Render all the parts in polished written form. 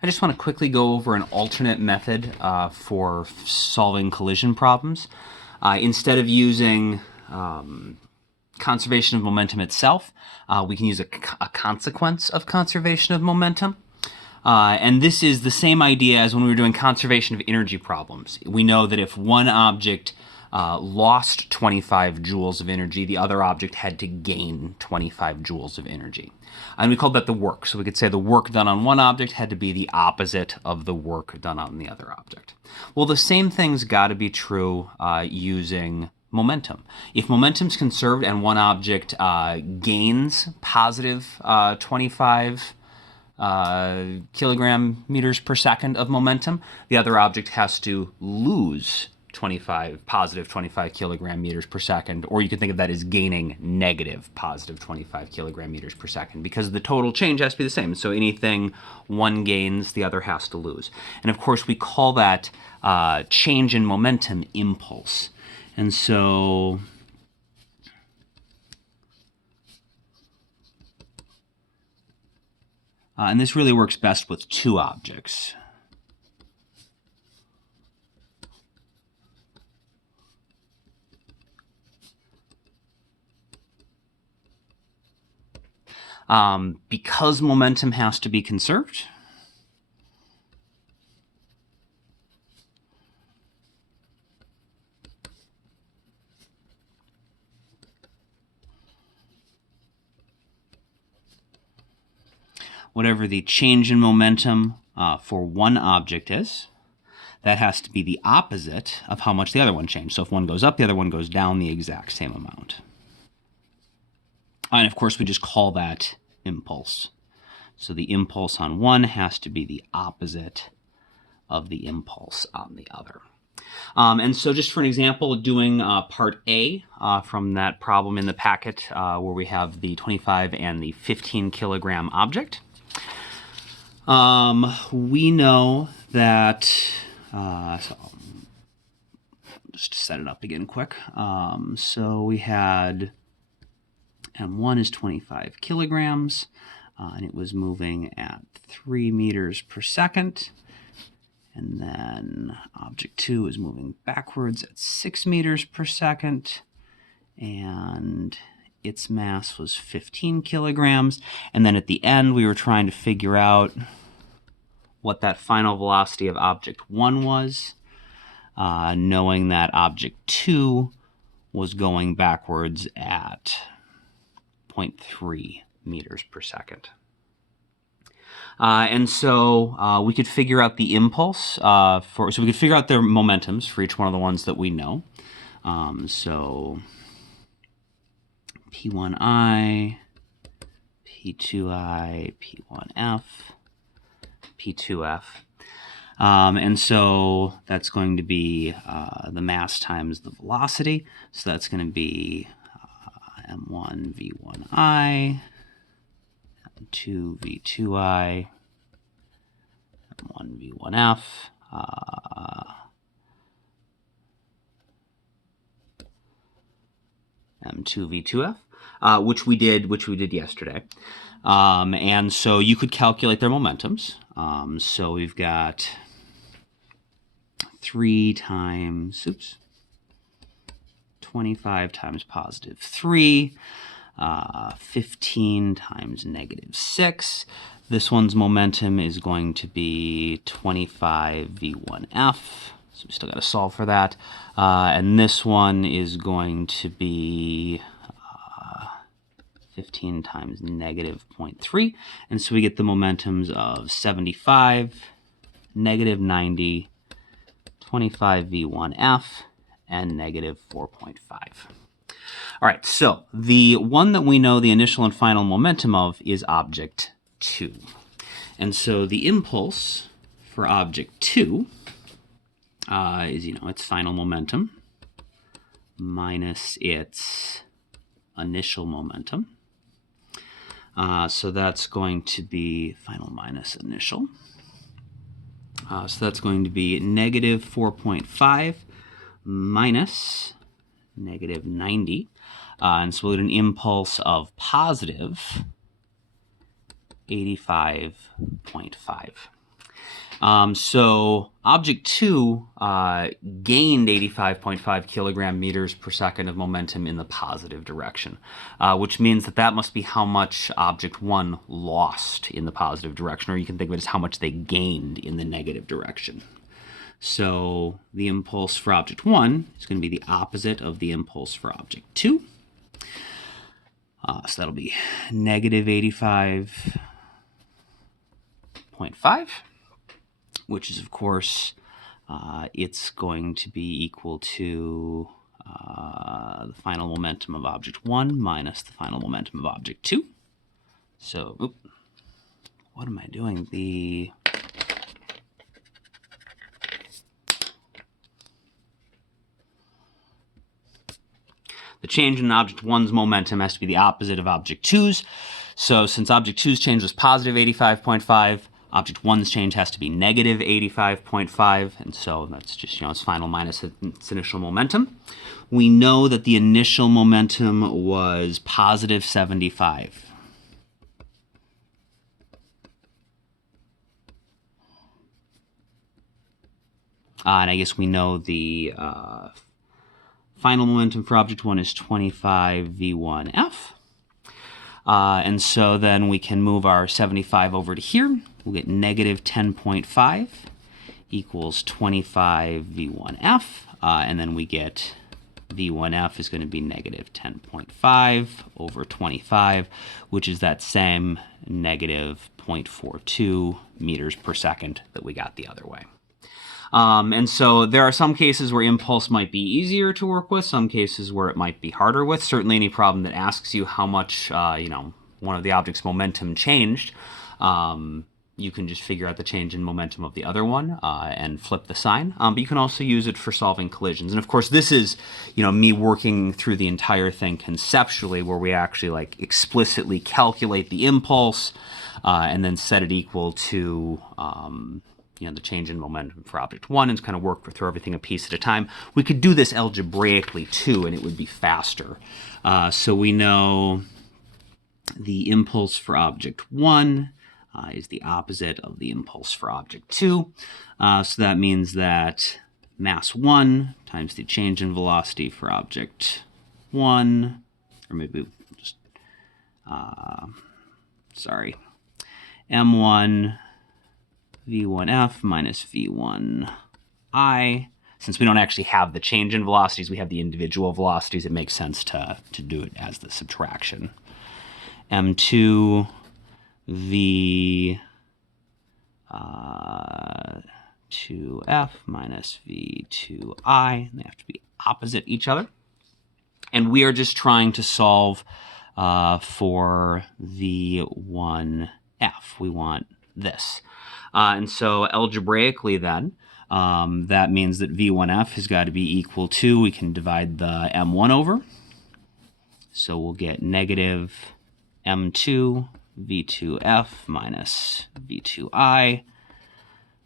I just want to quickly go over an alternate method for solving collision problems. Instead of using conservation of momentum itself, we can use a consequence of conservation of momentum. And this is the same idea as when we were doing conservation of energy problems. We know that if one object lost 25 joules of energy, the other object had to gain 25 joules of energy. And we called that the work. So we could say the work done on one object had to be the opposite of the work done on the other object. Well, the same thing's got to be true using momentum. If momentum's conserved and one object gains positive 25 kilogram meters per second of momentum, the other object has to lose positive 25 kilogram meters per second, or you can think of that as gaining negative positive 25 kilogram meters per second, because the total change has to be the same. So anything one gains, the other has to lose. And of course, we call that change in momentum impulse. And so and this really works best with two objects. Because momentum has to be conserved, whatever the change in momentum for one object is, that has to be the opposite of how much the other one changed. So if one goes up, the other one goes down the exact same amount. And of course, we just call that impulse. So the impulse on one has to be the opposite of the impulse on the other. And so just for an example, doing part A from that problem in the packet where we have the 25 and the 15 kilogram object. We know that, so just to set it up again quick. So we had M1 is 25 kilograms, and it was moving at 3 meters per second. And then object 2 is moving backwards at 6 meters per second. And its mass was 15 kilograms. And then at the end, we were trying to figure out what that final velocity of object 1 was, knowing that object 2 was going backwards at 0.3 meters per second. And so we could figure out the impulse so we could figure out their momentums for each one of the ones that we know. So P1I, P2I, P1F, P2F. And so that's going to be the mass times the velocity. So that's going to be M1 V1I, M2 V2I, M1 V1F, M2 V2F, which we did yesterday. And so you could calculate their momentums. So we've got 3 times, 25 times positive 3, 15 times negative 6. This one's momentum is going to be 25 V1F. So we still got to solve for that. And this one is going to be 15 times negative 0.3. And so we get the momentums of 75, negative 90, 25 V1F, and negative 4.5. All right, so the one that we know the initial and final momentum of is object 2. And so the impulse for object 2 is, its final momentum minus its initial momentum. So that's going to be final minus initial. So that's going to be negative 4.5 minus negative 90. And so we'll get an impulse of positive 85.5. So object 2 gained 85.5 kilogram meters per second of momentum in the positive direction, which means that that must be how much object 1 lost in the positive direction, or you can think of it as how much they gained in the negative direction. So the impulse for object 1 is going to be the opposite of the impulse for object 2. So that'll be negative 85.5, which is, of course, it's going to be equal to the final momentum of object 1 minus the final momentum of object 2. So, what am I doing? The change in object 1's momentum has to be the opposite of object 2's. So since object 2's change was positive 85.5, object 1's change has to be negative 85.5, and so that's just, its final minus its initial momentum. We know that the initial momentum was positive 75. And I guess we know the final momentum for object 1 is 25 v1f. And so then we can move our 75 over to here. We'll get negative 10.5 equals 25 v1f. And then we get v1f is going to be negative 10.5 over 25, which is that same negative 0.42 meters per second that we got the other way. And so there are some cases where impulse might be easier to work with, some cases where it might be harder with. Certainly any problem that asks you how much, one of the object's momentum changed, you can just figure out the change in momentum of the other one and flip the sign. But you can also use it for solving collisions. And of course, this is, me working through the entire thing conceptually, where we actually explicitly calculate the impulse and then set it equal to the change in momentum for object 1 and kind of work through everything a piece at a time. We could do this algebraically too, and it would be faster. So we know the impulse for object 1 is the opposite of the impulse for object 2. So that means that mass 1 times the change in velocity for object 1, or maybe just, m1 v1f minus v1I. Since we don't actually have the change in velocities, we have the individual velocities, it makes sense to do it as the subtraction. m2 v 2f minus v2I. They have to be opposite each other. And we are just trying to solve for v1f. We want this. And so algebraically then, that means that v1f has got to be equal to, we can divide the m1 over. So we'll get negative m2 v2f minus v2I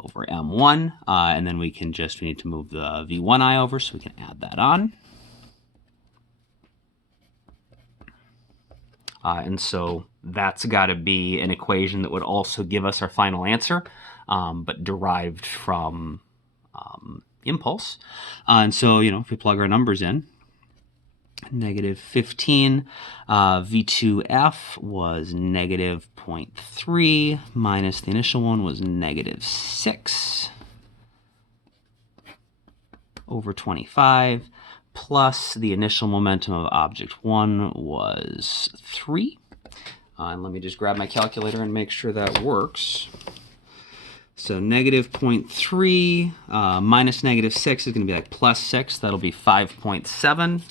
over m1. And then we need to move the v1I over, so we can add that on. And so that's got to be an equation that would also give us our final answer, but derived from impulse. And so, if we plug our numbers in, negative 15, v2f was negative 0.3, minus the initial one was negative 6 over 25. Plus the initial momentum of object 1 was 3. And let me just grab my calculator and make sure that works. So negative 0.3 minus negative 6 is going to be plus 6. That'll be 5.7.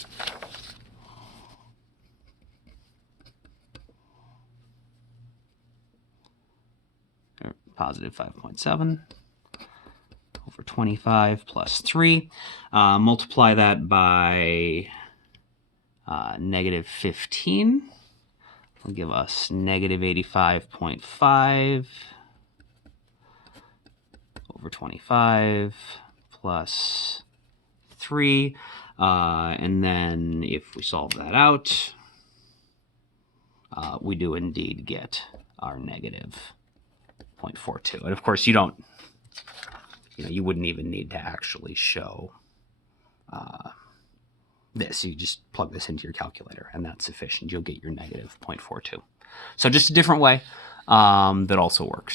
Positive 5.7. Over 25 plus 3. Multiply that by negative 15. Will give us negative 85.5 over 25 plus 3. And then if we solve that out, we do indeed get our negative 0.42. And of course, you don't you wouldn't even need to actually show this. You just plug this into your calculator, and that's sufficient. You'll get your negative 0.42. So just a different way that also works.